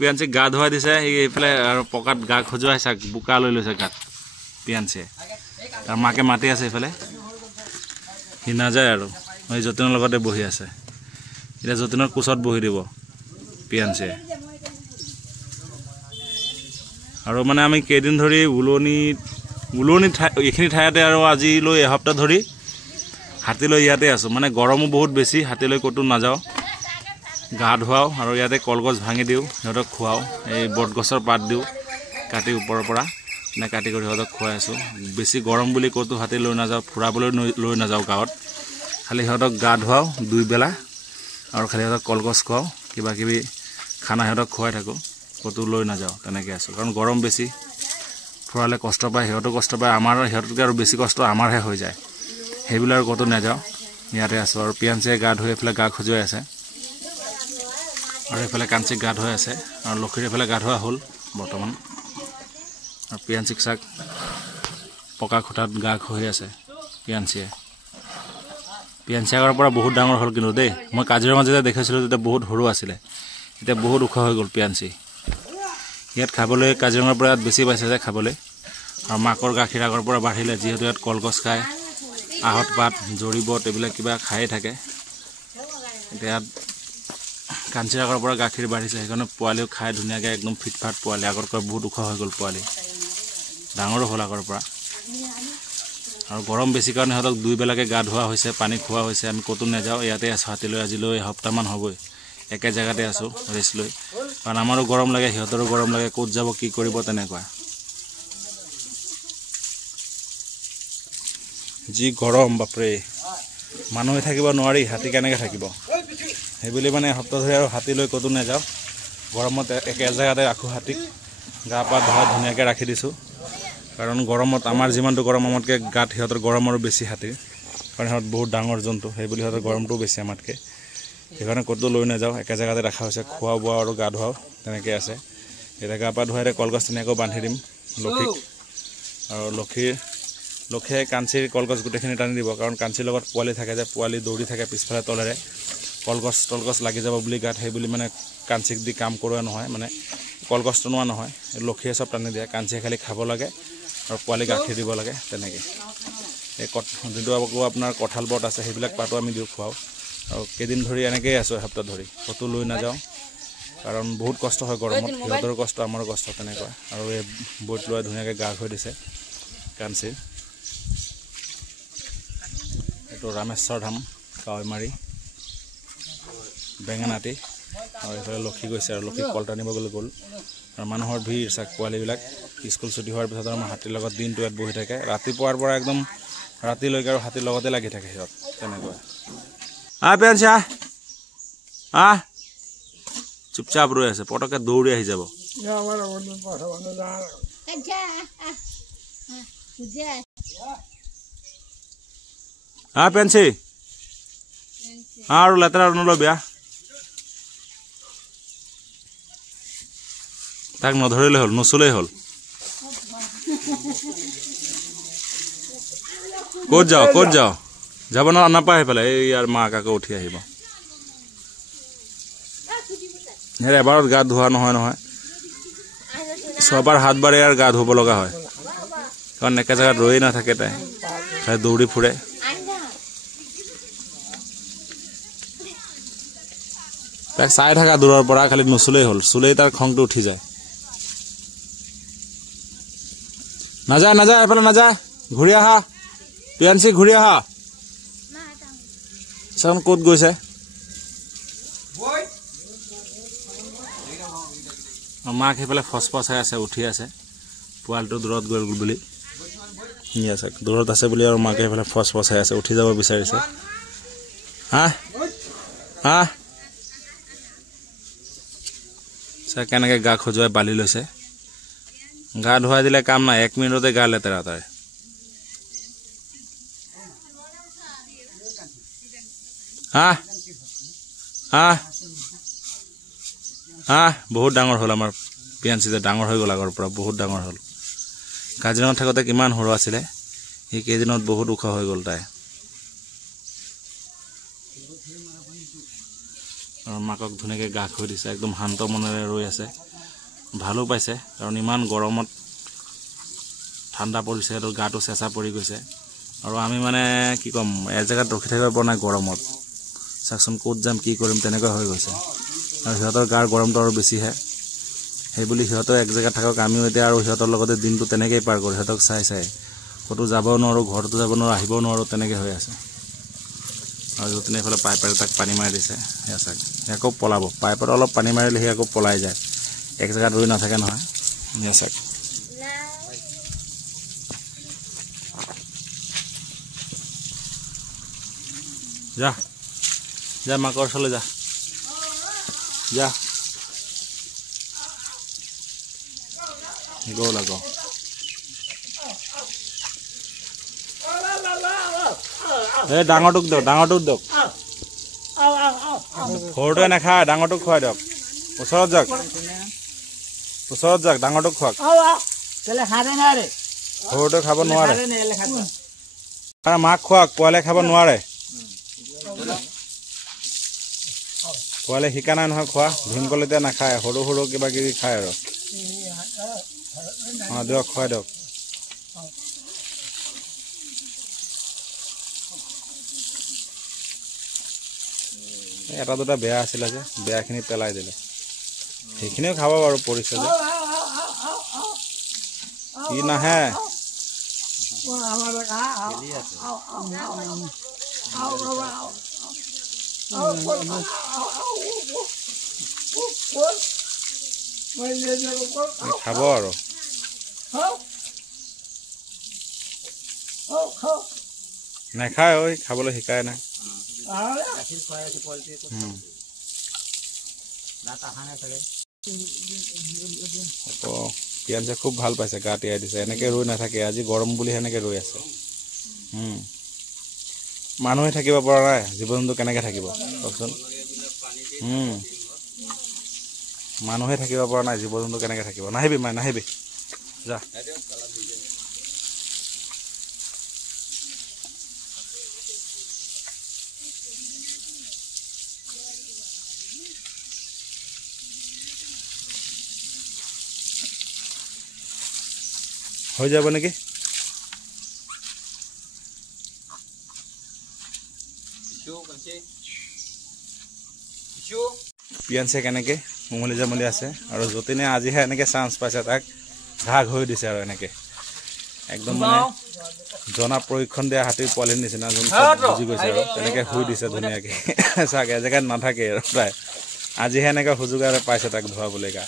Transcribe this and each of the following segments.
পিয়াঞ্চি গা ধুৱাই দিছে এইফালে আৰু পকাত গা খজুৱাই চাক বোকা লৈ লৈছে গাত পিয়াঞ্চিয়ে তাৰ মাকে মাতি আছে এইফালে সি নাযায় আৰু এই যতীনৰ লগতে বহি আছে এতিয়া যতীনৰ কোচত বহি দিব পিয়াঞ্চিয়ে আৰু মানে আমি কেইদিন ধৰি উলনি এইখিনি ঠাইতে আৰু আজিলৈ এসপ্তাহ ধৰি হাতীলৈ ইয়াতে আছোঁ মানে গৰমো বহুত বেছি হাতীলৈ ক'তো নাযাওঁ গা ধুৱাওঁ আৰু ইয়াতে কলগছ ভাঙি দিওঁ সিহঁতক খুৱাওঁ এই বটগছৰ পাত দিওঁ কাটি ওপৰৰ পৰা নে কাটি কৰি সিহঁতক খুৱাই আছোঁ বেছি গৰম বুলি ক'তো হাতী লৈ নাযাওঁ ফুৰাবলৈ লৈ নাযাওঁ গাঁৱত খালি সিহঁতক গা ধুৱাওঁ 2 বেলা আৰু খালি সিহঁতক কলগছ খুৱাওঁ কিবা কিবি খানা সিহঁতক খুৱাই থাকোঁ ক'তো লৈ নাযাওঁ তেনেকৈ আছোঁ কাৰণ গৰম বেছি ফুৰালে কষ্ট পায় সিহঁতো কষ্ট পায় আমাৰ সিহঁততকৈ আৰু বেছি কষ্ট আমাৰহে হৈ যায় সেইবিলাক আৰু ক'তো নাযাওঁ ইয়াতে আছোঁ আৰু পিয়াঞ্চিয়ে গা ধুই এইফালে গা খজুৱাই আছে আৰু এইফালে কাঞ্চিক গা ধুৱাই আছে আৰু লক্ষীৰ এইফালে গা ধোৱা হ'ল বৰ্তমান আৰু পিয়াঞ্চিক চাক পকা খুঁটাত গা খহি আছে পিয়াঞ্চিয়ে আগৰ পৰা বহুত ডাঙৰ হ'ল কিন্তু দেই মই কাজিৰঙা যেতিয়া দেখিছিলোঁ তেতিয়া বহুত সৰু আছিলে এতিয়া বহুত ওখ হৈ গ'ল পিয়াঞ্চি ইয়াত খাবলৈ কাজিৰঙাৰ পৰা ইয়াত বেছি পাইছে যে খাবলৈ আৰু মাকৰ গাখীৰ আগৰ পৰা বাঢ়িলে যিহেতু ইয়াত কলগছ খায় আহঁত পাত জৰিবট এইবিলাক কিবা খায়ে থাকে এতিয়া ইয়াত কাঞ্চিৰ আগৰ পৰা গাখীৰ বাঢ়িছে সেইকাৰণে পোৱালিও খাই ধুনীয়াকৈ একদম ফিটফাট পোৱালি আগতকৈ বহুত ওখ হৈ গ'ল পোৱালি ডাঙৰো হ'ল আগৰ পৰা আৰু গৰম বেছি কাৰণে সিহঁতক 2 বেলাকৈ গা ধোৱা হৈছে পানী খোৱা হৈছে আমি ক'তো নাযাওঁ ইয়াতে আছোঁ হাতীলৈ আজিলৈ এসপ্তাহমান হ'বই একে জেগাতে আছোঁ ৰেষ্ট লৈ কাৰণ আমাৰো গৰম লাগে সিহঁতৰো গৰম লাগে ক'ত যাব কি কৰিব তেনেকুৱা যি গৰম বাপৰে মানুহে থাকিব নোৱাৰি হাতী কেনেকৈ থাকিব সেইবুলি মানে এসপ্তাহ ধৰি আৰু হাতীলৈ ক'তো নাযাওঁ গৰমত একে জেগাতে ৰাখোঁ হাতীক গা পা ধুৱাই ধুনীয়াকৈ ৰাখি দিছোঁ কাৰণ গৰমত আমাৰ যিমানটো গৰম আমাতকৈ গাত সিহঁতৰ গৰম আৰু বেছি হাতীৰ কাৰণ সিহঁত বহুত ডাঙৰ জন্তু সেইবুলি সিহঁতৰ গৰমটোও বেছি আমাতকৈ সেইকাৰণে ক'তো লৈ নাযাওঁ একে জেগাতে ৰখা হৈছে খোৱা বোৱা আৰু গা ধুৱাওঁ তেনেকৈ আছে এতিয়া গা পা ধুৱাই কলগছ ধুনীয়াকৈ বান্ধি দিম লক্ষীক আৰু লক্ষীয়ে কাঞ্চিৰ কলগছ গোটেইখিনি টানি দিব কাৰণ কাঞ্চিৰ লগত পোৱালি থাকে যে পোৱালি দৌৰি থাকে পিছফালে তলেৰে কলগছ লাগি যাব বুলি গাত সেই বুলি মানে কাঞ্চিক দি কাম কৰোৱা নহয় মানে কলগছ টনোৱা নহয় লক্ষীয়ে চব টানি দিয়ে কাঞ্চিয়ে খালি খাব লাগে আৰু পোৱালি গাখীৰ দিব লাগে তেনেকৈ এই যোনটো আকৌ আপোনাৰ কঁঠাল বট আছে সেইবিলাক পাতো আমি দিওঁ খুৱাওঁ আৰু কেইদিন ধৰি এনেকৈয়ে আছোঁ এসপ্তাহ ধৰি ক'তো লৈ নাযাওঁ কাৰণ বহুত কষ্ট হয় গৰমত সিহঁতৰো কষ্ট আমাৰো কষ্ট তেনেকুৱা আৰু এই বট লৈ ধুনীয়াকৈ গা ধুৱাই দিছে কাঞ্চিৰ এইটো ৰামেশ্বৰ ধাম কাৱৈমাৰী বেঙেনাটি আৰু এইফালে লক্ষী গৈছে আৰু লক্ষীক কল টানিবলৈ গ'ল আৰু মানুহৰ ভিৰ চাক পোৱালিবিলাক স্কুল ছুটি হোৱাৰ পিছত আমাৰ হাতীৰ লগত দিনটো ইয়াত বহি থাকে ৰাতিপুৱাৰ পৰা একদম ৰাতিলৈকে আৰু হাতীৰ লগতে লাগি থাকে সিহঁত তেনেকুৱা পিয়াঞ্চি চুপচাপ ৰৈ আছে পটককৈ দৌৰি আহি যাব পিয়াঞ্চি আৰু লেতেৰা নল'বি তাক নধৰিলে হ'ল নচুলেই হ'ল ক'ত যাওঁ যাব নাপায় সেইফালে এই ইয়াৰ মাক আকৌ উঠি আহিব এবাৰত গা ধোৱা নহয় 6 বাৰ 7 বাৰ ইয়াৰ গা ধুব লগা হয় কাৰণ একে জেগাত ৰৈ নাথাকে তাই দৌৰি ফুৰে তাক চাই থাকা দূৰৰ পৰা খালি নচুলেই হ'ল চুলেই তাৰ খংটো উঠি যায় নাযায় এফালে নাযায় ঘূৰি আহা পিয়াঞ্চি ঘূৰি আহা চাম ক'ত গৈছে মাক সেইফালে ফচফচাই আছে উঠি আছে পোৱালিটো দূৰত গ'ল বুলি আছে দূৰত আছে বুলি আৰু মাকে সেইফালে ফচফচাই আছে উঠি যাব বিচাৰিছে চাই কেনেকৈ গা খজুৱাই বালি লৈছে গা ধুৱাই দিলে কাম নাই 1 মিনিটতে গা লেতেৰা তাৰ বহুত ডাঙৰ হ'ল আমাৰ পিয়াঞ্চি যে ডাঙৰ হৈ গ'ল আগৰ পৰা বহুত ডাঙৰ হ'ল কাজিৰঙাত থাকোঁতে কিমান সৰু আছিলে সেই কেইদিনত বহুত ওখ হৈ গ'ল তাই আৰু মাকক ধুনীয়াকৈ গা খোৱাই দিছে একদম শান্ত মনেৰে ৰৈ আছে ভালো পাইছে কাৰণ ইমান গৰমত ঠাণ্ডা পৰিছে আৰু গাটো চেঁচা পৰি গৈছে আৰু আমি মানে কি ক'ম এজেগাত ৰখি থাকিব পৰা নাই গৰমত চাকচোন ক'ত যাম কি কৰিম তেনেকুৱা হৈ গৈছে আৰু সিহঁতৰ গাৰ গৰমটো আৰু বেছিহে সেইবুলি সিহঁতৰ এক জেগাত থাকক আমিও এতিয়া আৰু সিহঁতৰ লগতে দিনটো তেনেকৈয়ে পাৰ কৰোঁ সিহঁতক চাই ক'তো যাব নোৱাৰোঁ ঘৰতো যাব নোৱাৰোঁ আহিব নোৱাৰোঁ তেনেকৈ হৈ আছে আৰু য'তেনে এইফালে পাইপেৰে তাক পানী মাৰি দিছে সেয়া চাওক আকৌ পলাব পাইপত অলপ পানী মাৰিলে সি আকৌ পলাই যায় এক জেগাত ৰৈ নাথাকে নহয় সেয়া চাওক যা যা মাকৰ ওচৰলৈ যা যা গ'ল আকৌ এই ডাঙৰটোক দিয়ক সৰুটোৱে নাখায় ডাঙৰটোক খুৱাই দিয়ক ওচৰত যাওক ডাঙৰটোক খুৱাওক সৰুটোৱে খাব নোৱাৰে মাক খুৱাওক পোৱালে খাব নোৱাৰে পোৱালে শিকা নাই নহয় খোৱা ভীমকল এতিয়া নাখায় সৰু সৰু কিবা কিবি খায় আৰু দিয়ক খুৱাই দিয়ক এটা দুটা বেয়া আছিলে যে বেয়াখিনি পেলাই দিলে সেইখিনিও খাব বাৰু পৰিছে যে কি নাহে খাব আৰু নাখায় ঐ খাবলৈ শিকাই নাই পিয়াঞ্চে খুব ভাল পাইছে গা তিয়াই দিছে এনেকৈ ৰৈ নাথাকে আজি গৰম বুলি সেনেকৈ ৰৈ আছে মানুহে থাকিব পৰা নাই জীৱ জন্তু কেনেকৈ থাকিব কওকচোন মানুহে থাকিব পৰা নাই জীৱ জন্তু কেনেকৈ থাকিব নাহিবি মাই নাহিবি যা হৈ যাব নেকি পিয়াঞ্চে কেনেকৈ উমলি জামলি আছে আৰু যতীনে আজিহে এনেকৈ চান্স পাইছে তাক ঘাঘ হৈ দিছে আৰু এনেকৈ একদম মানে জনা প্ৰশিক্ষণ দিয়া হাতীৰ পোৱালিৰ নিচিনা যোন বুজি গৈছে আৰু তেনেকৈ শুই দিছে ধুনীয়াকৈ চাওক এজেগাত নাথাকে আৰু প্ৰায় আজিহে এনেকৈ সুযোগ আৰু পাইছে তাক ধুৱাবলৈ গা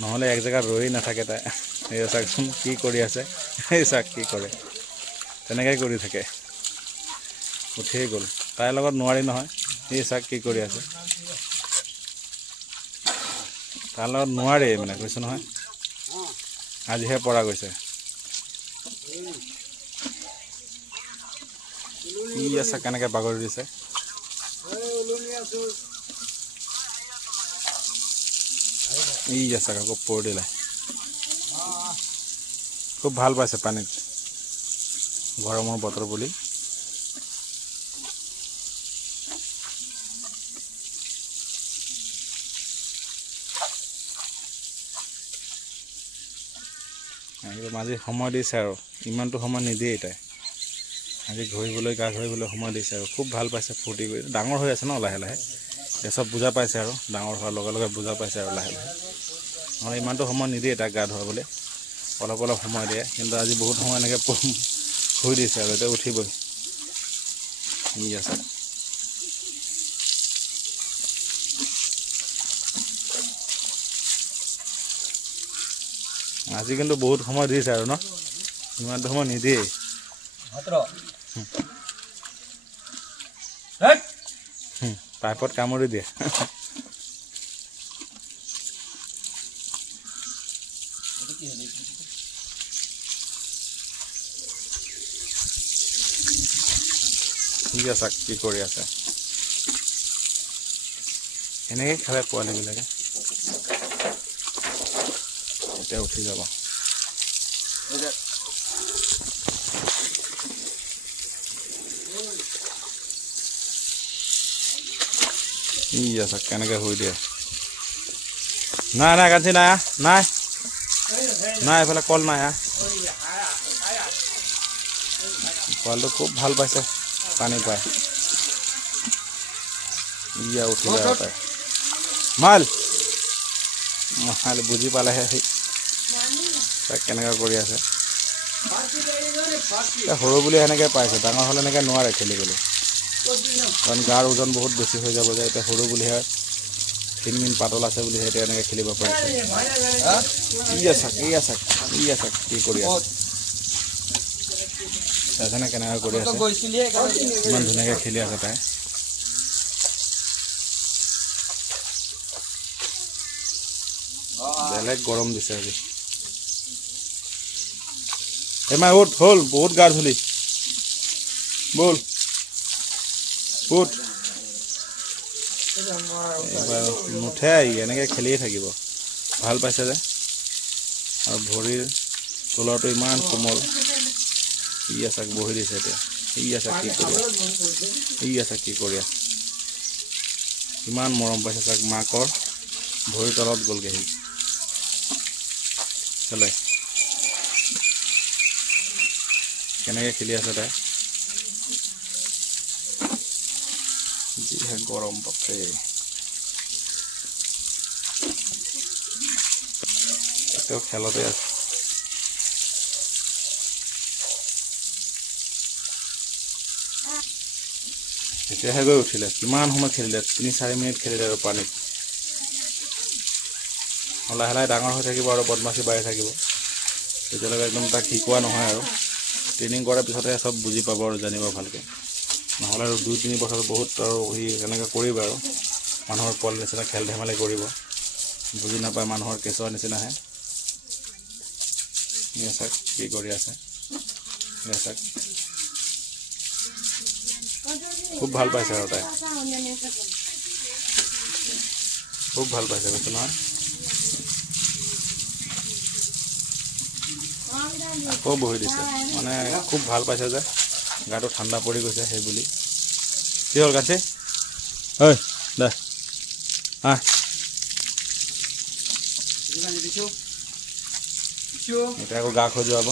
নহ'লে এক জেগাত ৰৈ নাথাকে তাই এই চাওকচোন কি কৰি আছে এই চাওক কি কৰে তেনেকৈ কৰি থাকে উঠিয়ে গ'ল তাইৰ লগত নোৱাৰি নহয় এই চাওক কি কৰি আছে তাৰ লগত নোৱাৰি মানে কৈছোঁ নহয় আজিহে পৰা গৈছে কি আছে কেনেকৈ বাগৰি দিছে ই আছে আকৌ পৰি দিলে খুব ভাল পাইছে পানীত গৰমৰ বতৰ বুলি আজি সময় দিছে আৰু ইমানটো সময় নিদিয়ে তাই আজি ঘূৰিবলৈ গা ঘূৰিবলৈ সময় দিছে আৰু খুব ভাল পাইছে ফূৰ্তি কৰি ডাঙৰ হৈ আছে ন লাহে লাহে এই চব বুজা পাইছে আৰু ডাঙৰ হোৱাৰ লগে লগে বুজা পাইছে আৰু লাহে লাহে নহ'লে ইমানটো সময় নিদিয়ে তাক গা ধুৱাবলৈ অলপ অলপ সময় দিয়ে কিন্তু আজি বহুত সময় এনেকৈ শুই দিছে আৰু এতিয়া উঠিবই ই আছে আজি কিন্তু বহুত সময় দিছে আৰু ন ইমানটো সময় নিদিয়ে পাইপত কামুৰি দিয়ে ঠিক আছে কি কৰি আছে এনেকৈ খালে পোৱালিবিলাকে এতিয়া উঠি যাব ইয়া চাক কেনেকৈ শুই দিয়ে নাই নাই কাঞ্চি নাই নাই নাই এইফালে কল নাই পোৱালিটো খুব ভাল পাইছে পানী পায় ইয়া উঠিলে তাই মাল মাল বুজি পালেহে তাক কেনেকৈ কৰি আছে সৰু বুলি সেনেকৈ পাইছে ডাঙৰ হ'লে এনেকৈ নোৱাৰে খেলিবলৈ কাৰণ গাৰ ওজন বহুত বেছি হৈ যাব যে এতিয়া সৰু বুলিহে ক্ষীণ পাতল আছে বুলিহে এতিয়া এনেকৈ খেলিব পাৰিছে কি কৰি আছে চাইছেনে কেনেকৈ কৰি আছে ইমান ধুনীয়াকৈ খেলি আছে তাই বেলেগ গৰম দিছে আজি এমাই উঠ হ'ল বহুত গাৰ ধুলি বল উঠ এবাৰ নুঠে এনেকৈ খেলিয়ে থাকিব ভাল পাইছে যে আৰু ভৰিৰ তলৰটো ইমান কোমল চাক বহি দিছে এতিয়া চাক কি কৰি আছে ইমান মৰম পাইছে চাক মাকৰ ভৰিৰ তলত গ'লগৈ সি চলে কেনেকৈ খেলি আছে তাই যিহে গৰম বাপৰে তেওঁ খেলতে আছে এতিয়াহে গৈ উঠিলে কিমান সময় খেলিলে ৩-৪ মিনিট খেলিলে আৰু পানীত লাহে লাহে ডাঙৰ হৈ থাকিব আৰু বদমাচি বাঢ়ি থাকিব তেতিয়ালৈকে একদম তাক শিকোৱা নহয় আৰু ট্ৰেইনিং কৰাৰ পিছতহে চব বুজি পাব আৰু জানিব ভালকৈ নহ'লে আৰু 2-3 বছৰ বহুত আৰু সি এনেকৈ কৰিব আৰু মানুহৰ পোৱালি নিচিনা খেল ধেমালি কৰিব বুজি নাপায় মানুহৰ কেঁচুৱাৰ নিচিনাহে চাক কি কৰি আছে চাক খুব ভাল পাইছে আৰু তাই খুব ভাল পাইছে কৈছোঁ নহয় আকৌ বহি দিছে মানে খুব ভাল পাইছে যে গাটো ঠাণ্ডা পৰি গৈছে সেই বুলি কি হ'ল কাঞ্চি ঐ দে এতিয়া আকৌ গা খজুৱাব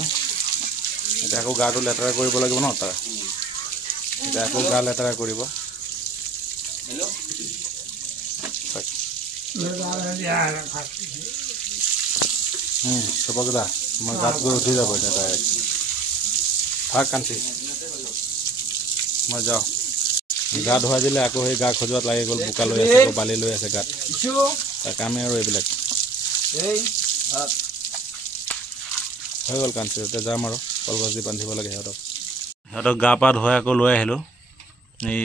এতিয়া আকৌ গাটো লেতেৰা কৰিব লাগিব ন তাৰ এতিয়া আকৌ গা লেতেৰা কৰিব চবক দা মই গাত গৈ উঠি যাব এতিয়া তাই থাক কাঞ্চি মই যাওঁ গা ধুৱাই দিলে আকৌ সেই গা খজুৱাত লাগি গ'ল বোকা লৈ আছে বালি লৈ আছে গাত তাৰ কামেই আৰু এইবিলাক হৈ গ'ল কাঞ্চি এতিয়া যাম আৰু কলগছ দি বান্ধিব লাগে সিহঁতক গা পা ধুৱাই আকৌ লৈ আহিলোঁ এই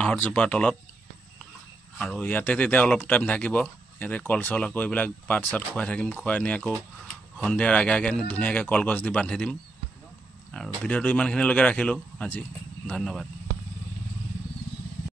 আহঁত জোপাৰ তলত আৰু ইয়াতে তেতিয়া অলপ টাইম থাকিব ইয়াতে কল চল আকৌ এইবিলাক পাত চাত খুৱাই থাকিম খুৱাই নি আকৌ সন্ধিয়াৰ আগে আগে ধুনীয়াকৈ কলগছ দি বান্ধি দিম আৰু ভিডিঅ'টো ইমানখিনিলৈকে ৰাখিলোঁ আজি ধন্যবাদ।